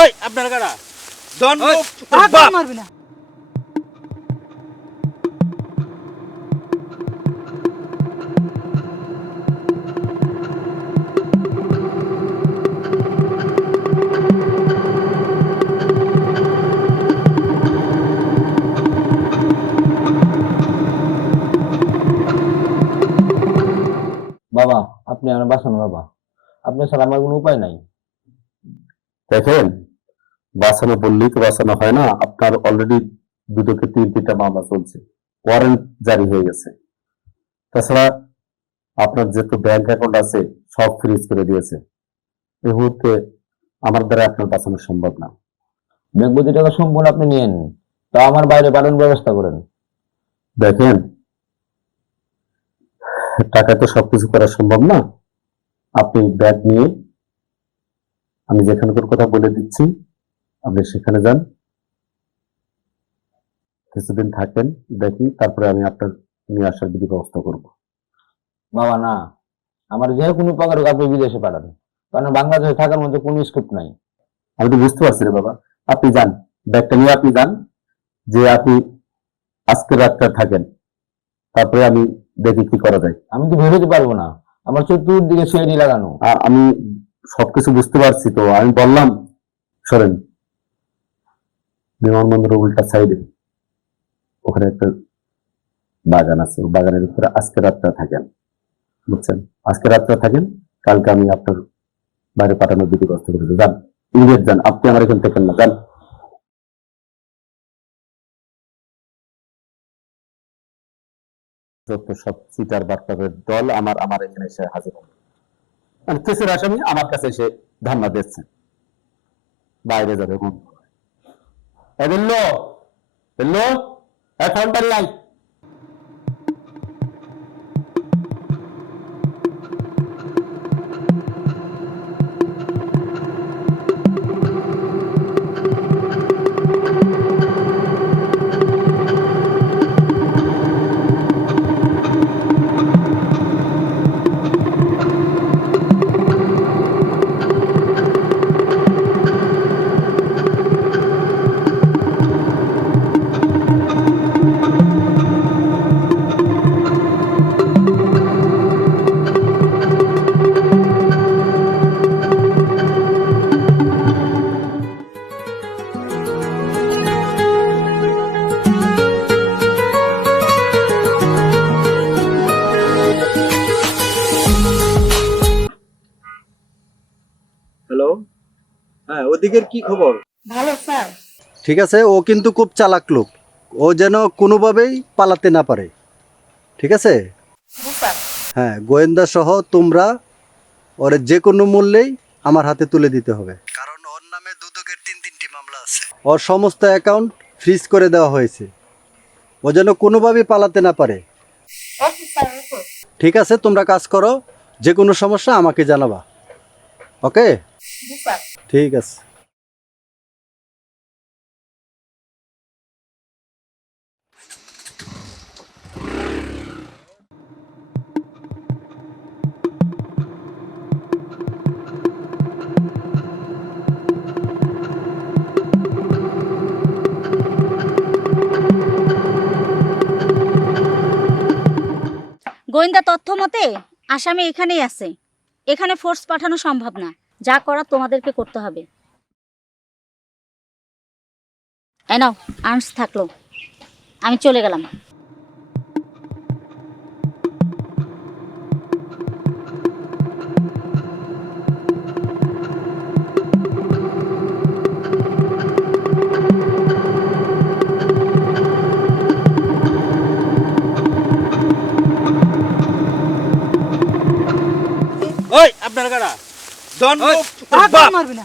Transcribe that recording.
ওই আপনার কারা ডন মারবি না। বাবা আপনি আমার বাঁচানো বাবা। আপনি ছাড়া আমার কোনো উপায় নাই। দেখেন বাঁচানো বললেই তো বাঁচানো হয় না। আপনার অলরেডি দুটোকে তিন তিনটা মামলা চলছে। ওয়ারেন্ট জারি হয়ে গেছে। তাছাড়া আপনার যেহেতু ব্যাংক অ্যাকাউন্ট আছে সব ফ্রিজ করে দিয়েছে। এই মুহূর্তে আমার দ্বারা আপনার বাঁচানো সম্ভব না। ব্যাংক প্রতি টাকা সম্পূর্ণ আপনি নিয়েন। তা আমার বাইরে পাঠানোর ব্যবস্থা করেন। দেখেন টাকা তো সবকিছু করা সম্ভব না। আপনি ব্যাগ নিয়ে আমি যেখানকার কথা বলে দিচ্ছি আপনি সেখানে যান। কিছুদিন থাকেন দেখি তারপরে আমি আপনার নিয়ে আসার বিধি ব্যবস্থা করব। বাবা না। আমার যে কোনো প্রকার আপনি বিদেশে পাঠান কারণ বাংলাদেশে থাকার মধ্যে কোনো স্কোপ নাই। আমি তো বুঝতে পারছি রে বাবা। আপনি যান। ব্যাগটা নিয়ে আপনি যান। যে আপনি আজকে রাতটা থাকেন। তারপরে আমি দেখি কি করা যায়। আমি তো ভেবেতে পারব না। আমার চতুর্দিকে সিআইডি লাগানো। আর আমি সবকিছু বুঝতে পারছি তো। আমি বললাম সরেন। বিমানবন্দরের উল্টা সাইডে। ওখানে একটা বাগান আছে। বাগানের ভিতরে আজকে রাতটা থাকেন। বুঝছেন? আজকে রাতটা থাকেন। কালকে আমি আপনার বাইরে পাঠানোর দিকে ব্যবস্থা করে দেবো। যান, ইংরেজ যান। আপনি আমার এখান থেকে না, যান। সব সিটার বার্তাবের দল আমার আমার এখানে এসে হাজির হবে। মানে কেসের আসামি আমার কাছে এসে ধারণা দিচ্ছেন বাইরে যাবে এ বলল বলল এখনটার ওদিকের কি খবর? ভালো স্যার। ঠিক আছে ও কিন্তু খুব চালাক লোক। ও যেন কোনোভাবেই পালাতে না পারে। ঠিক আছে? হ্যাঁ গোয়েন্দা সহ তোমরা ওরে যে কোনো মূল্যেই আমার হাতে তুলে দিতে হবে। কারণ ওর নামে দুদকের তিন তিনটি মামলা আছে। ওর সমস্ত অ্যাকাউন্ট ফ্রিজ করে দেওয়া হয়েছে। ও যেন কোনোভাবেই পালাতে না পারে। Okay sir okay. ঠিক আছে তোমরা কাজ করো যে কোনো সমস্যা আমাকে জানাবা। ওকে? ঠিক আছে। গোয়েন্দা তথ্য মতে আসামি এখানেই আছে। এখানে ফোর্স পাঠানো সম্ভব না। যা করার তোমাদেরকে করতে হবে। এনাও আর্নস থাকল। আমি চলে গেলাম। ওই আপনার কারা? বাপ মারবি না।